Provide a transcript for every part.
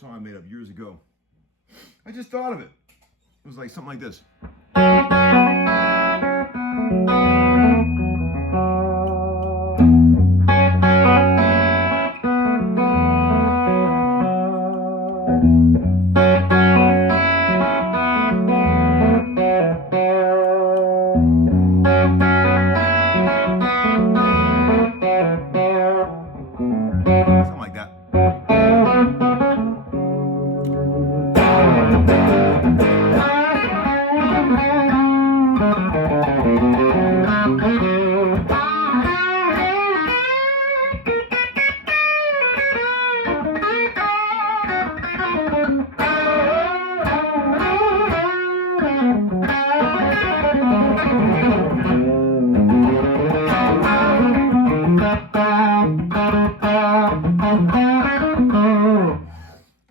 Song I made up years ago. I just thought of it. It was like something like this. Something like that.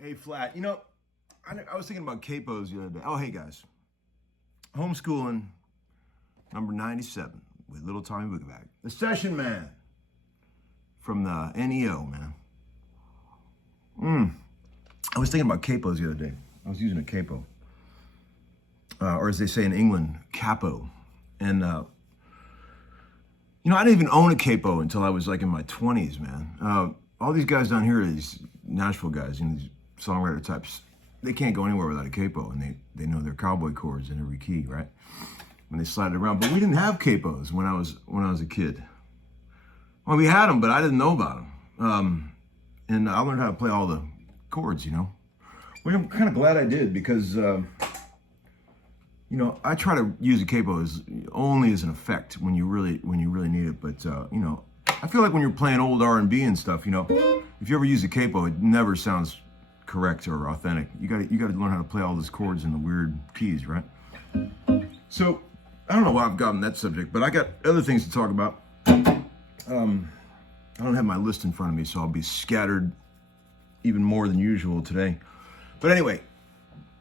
A flat. You know, I was thinking about capos the other day. Oh, hey guys. Homeskoolin, number 97, with little Tommy Bukovac. The session man from the NEO, man. I was thinking about capos the other day. I was using a capo. Or as they say in England, capo. And, you know, I didn't even own a capo until I was like in my 20s, man. All these guys down here, these Nashville guys, you know, these songwriter types, they can't go anywhere without a capo, and they know their cowboy chords in every key, right? When they slide it around. But we didn't have capos when I was a kid. Well, we had them, but I didn't know about them. And I learned how to play all the chords, you know. Well, I'm kind of glad I did because, you know, I try to use a capo only as an effect when you really need it. But you know, I feel like when you're playing old R&B and stuff, you know, if you ever use a capo, it never sounds correct or authentic. You got to learn how to play all those chords in the weird keys, right? So I don't know why I've gotten that subject, but I got other things to talk about. I don't have my list in front of me, so I'll be scattered even more than usual today. But anyway,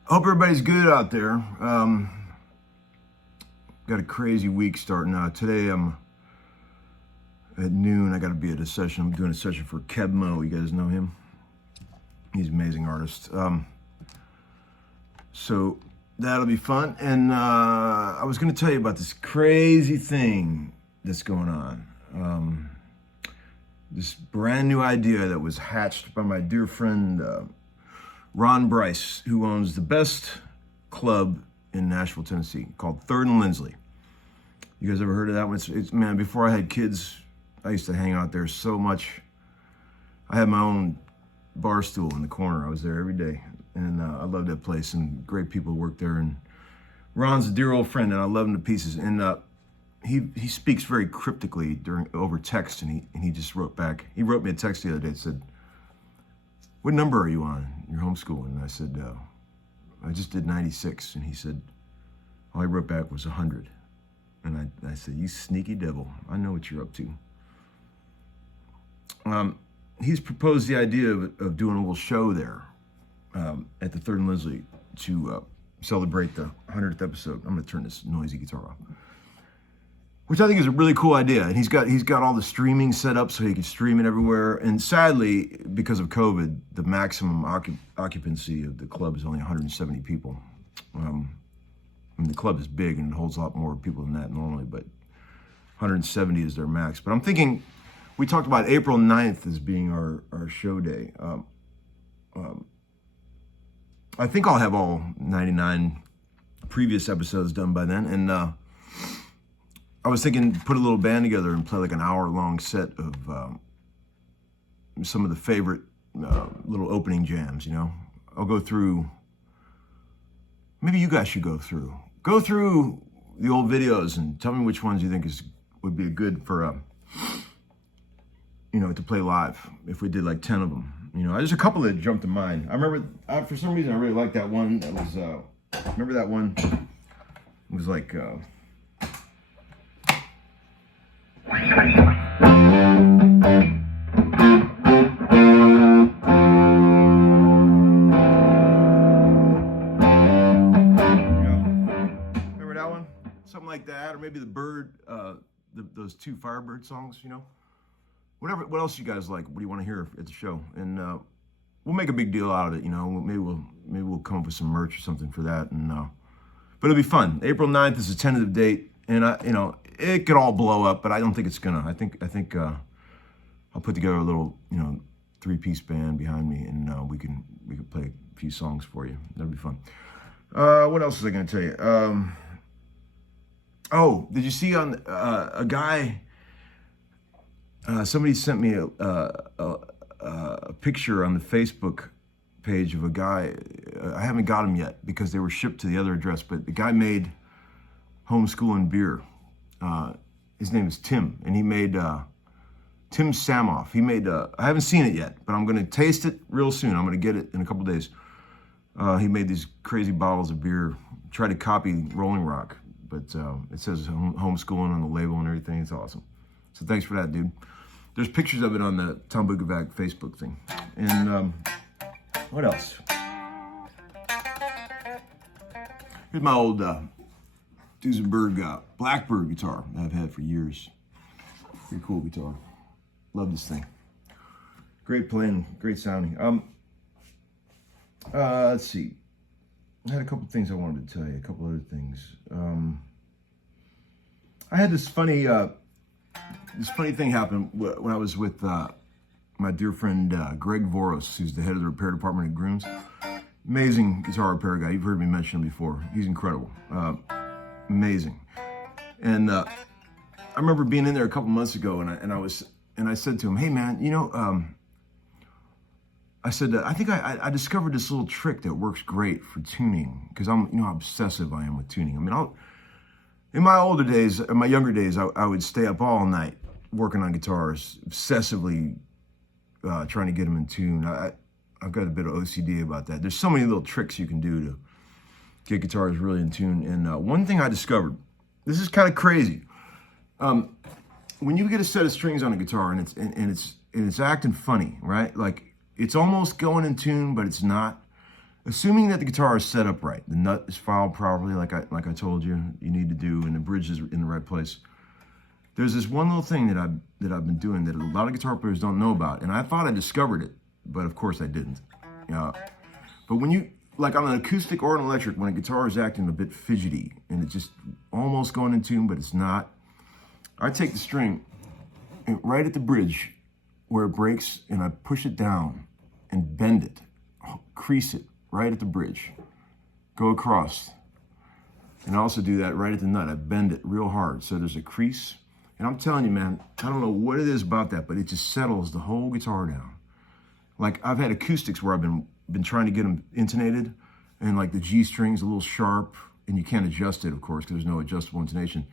hope everybody's good out there. Got a crazy week starting out. Today I'm at noon. I got to be at a session. I'm doing a session for Kebmo. You guys know him? He's an amazing artist. So that'll be fun. And I was going to tell you about this crazy thing that's going on. This brand new idea that was hatched by my dear friend Ron Bryce, who owns the best club in Nashville, Tennessee, called Third and Lindsley. You guys ever heard of that one? It's man, before I had kids, I used to hang out there so much. I had my own bar stool in the corner. I was there every day, and I loved that place, and great people who work there. And Ron's a dear old friend, and I love him to pieces. And he speaks very cryptically over text, and he just wrote back. He wrote me a text the other day that said, "What number are you on your homeschooling?" And I said, "I just did 96." And he said, all he wrote back was 100. And I said, "You sneaky devil, I know what you're up to." He's proposed the idea of doing a little show there at the Third and Lindsley to celebrate the 100th episode. I'm going to turn this noisy guitar off. which I think is a really cool idea. And he's got all the streaming set up so he can stream it everywhere. And sadly, because of COVID, the maximum occupancy of the club is only 170 people. I mean, the club is big and it holds a lot more people than that normally, but 170 is their max. But I'm thinking, we talked about April 9th as being our show day. I think I'll have all 99 previous episodes done by then. And I was thinking, put a little band together and play like an hour-long set of some of the favorite little opening jams, you know? I'll go through, maybe you guys should go through the old videos and tell me which ones you think would be good for, you know, to play live, if we did like 10 of them. You know, there's a couple that jumped to mind. I remember, for some reason, I really liked that one. That was, remember that one? It was like, remember that one? Something like that, or maybe the bird, those two Firebird songs, you know? Whatever. What else you guys like? What do you want to hear at the show? And we'll make a big deal out of it. You know, maybe we'll come up with some merch or something for that. And but it'll be fun. April 9th is a tentative date, and you know, it could all blow up, but I don't think it's gonna. I think I'll put together a little, you know, 3-piece band behind me, and we can play a few songs for you. That'll be fun. What else was I gonna tell you? Oh, did you see on a guy? Somebody sent me a picture on the Facebook page of a guy. I haven't got him yet because they were shipped to the other address, but the guy made Homeskoolin beer. His name is Tim, and he made Tim Samoff. He made, I haven't seen it yet, but I'm going to taste it real soon. I'm going to get it in a couple days. He made these crazy bottles of beer, tried to copy Rolling Rock, but it says Homeskoolin on the label and everything. It's awesome. So thanks for that, dude. There's pictures of it on the Tom Bukovac Facebook thing. And what else? Here's my old Duesenberg Blackbird guitar that I've had for years. Pretty cool guitar. Love this thing. Great playing, great sounding. Let's see. I had a couple things I wanted to tell you, a couple other things. I had this funny thing happen when I was with my dear friend Greg Voros, who's the head of the repair department at Grooms. Amazing guitar repair guy. You've heard me mention him before. He's incredible. Amazing. And I remember being in there a couple months ago, and I said to him, "Hey man, you know," I said, "I think I discovered this little trick that works great for tuning, because I'm, you know how obsessive I am with tuning. I mean, in my older days, in my younger days, I would stay up all night working on guitars, obsessively trying to get them in tune. I've got a bit of OCD about that. There's so many little tricks you can do to get guitars really in tune. And one thing I discovered, this is kind of crazy. When you get a set of strings on a guitar and it's acting funny, right? Like it's almost going in tune, but it's not. Assuming that the guitar is set up right, the nut is filed properly, like I told you need to do, and the bridge is in the right place. There's this one little thing that I've been doing that a lot of guitar players don't know about, and I thought I discovered it, but of course I didn't. But when you, like on an acoustic or an electric, when a guitar is acting a bit fidgety and it's just almost going in tune, but it's not, I take the string and right at the bridge where it breaks, and I push it down and bend it, crease it right at the bridge, go across. And I also do that right at the nut. I bend it real hard so there's a crease. And I'm telling you, man, I don't know what it is about that, but it just settles the whole guitar down. Like I've had acoustics where I've been trying to get them intonated, and like the G string's a little sharp, and you can't adjust it, of course, because there's no adjustable intonation.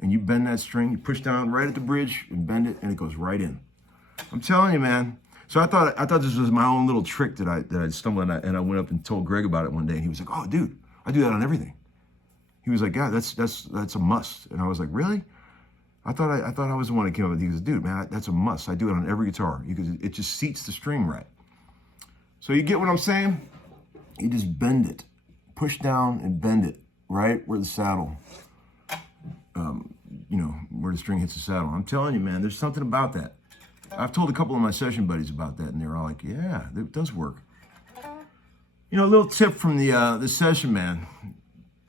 And you bend that string, you push down right at the bridge and bend it, and it goes right in. I'm telling you, man. So I thought this was my own little trick that I stumbled on, and I went up and told Greg about it one day, and he was like, "Oh, dude, I do that on everything." He was like, "Yeah, that's a must." And I was like, "Really?" I thought I was the one that came up with it. He goes, "Dude, man, that's a must. I do it on every guitar because it just seats the string right." So you get what I'm saying? You just bend it, push down and bend it right where the saddle, where the string hits the saddle. I'm telling you, man, there's something about that. I've told a couple of my session buddies about that, and they're all like, yeah, it does work. You know, a little tip from the session man,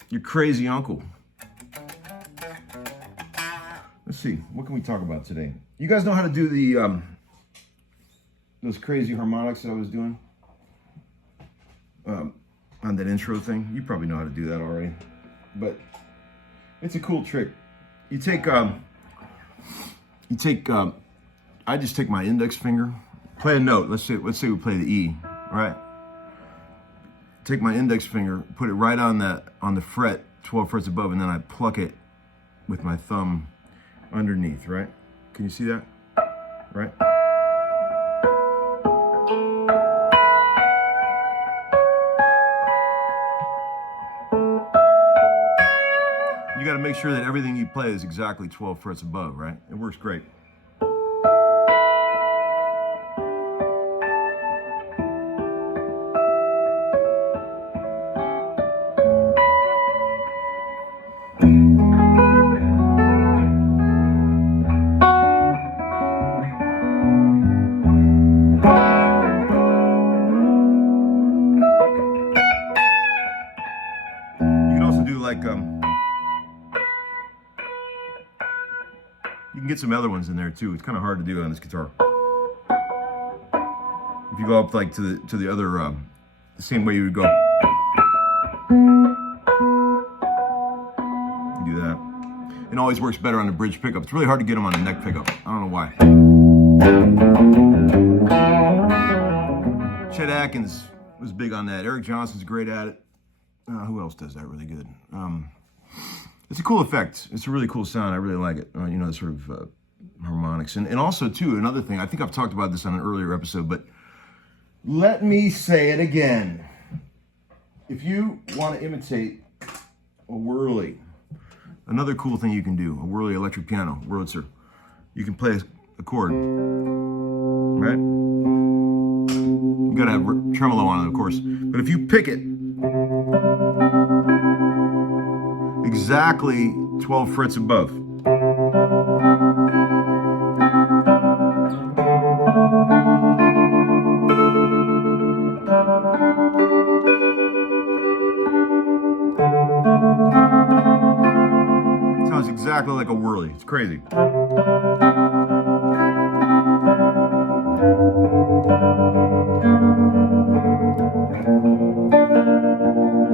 your crazy uncle. Let's see, what can we talk about today? You guys know how to do the those crazy harmonics that I was doing on that intro thing? You probably know how to do that already, but it's a cool trick. You take I just take my index finger, play a note. Let's say we play the E, right? Take my index finger, put it right on the fret, 12 frets above, and then I pluck it with my thumb underneath, right? Can you see that? Right? You got to make sure that everything you play is exactly 12 frets above, right? It works great. You can get some other ones in there too. It's kind of hard to do on this guitar. If you go up like to the other, the same way you would go. You do that. It always works better on the bridge pickup. It's really hard to get them on the neck pickup. I don't know why. Chet Atkins was big on that. Eric Johnson's great at it. Who else does that really good? It's a cool effect. It's a really cool sound. I really like it. You know, the sort of harmonics. And also, too, another thing, I think I've talked about this on an earlier episode, but let me say it again. If you want to imitate a whirly, another cool thing you can do, a whirly electric piano, Wurlitzer, you can play a chord, right? You got to have tremolo on it, of course. But if you pick it, exactly 12 frets above. Sounds exactly like a whirly. It's crazy. Isn't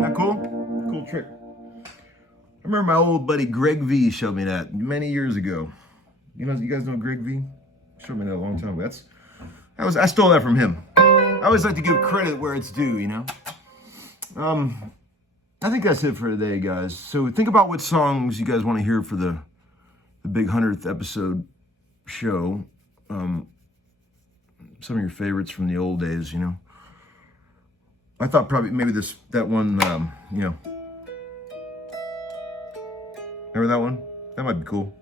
that cool? Cool trick. I remember my old buddy Greg V showed me that many years ago. You guys know Greg V? Showed me that a long time ago. I stole that from him. I always like to give credit where it's due, you know. I think that's it for today, guys. So think about what songs you guys want to hear for the big 100th episode show. Some of your favorites from the old days, you know. I thought probably maybe that one, you know. Remember that one? That might be cool.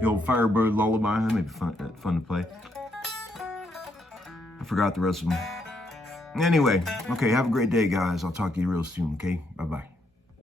The old Firebird Lullaby. That might be fun to play. I forgot the rest of them. Anyway, okay, have a great day, guys. I'll talk to you real soon, okay? Bye-bye.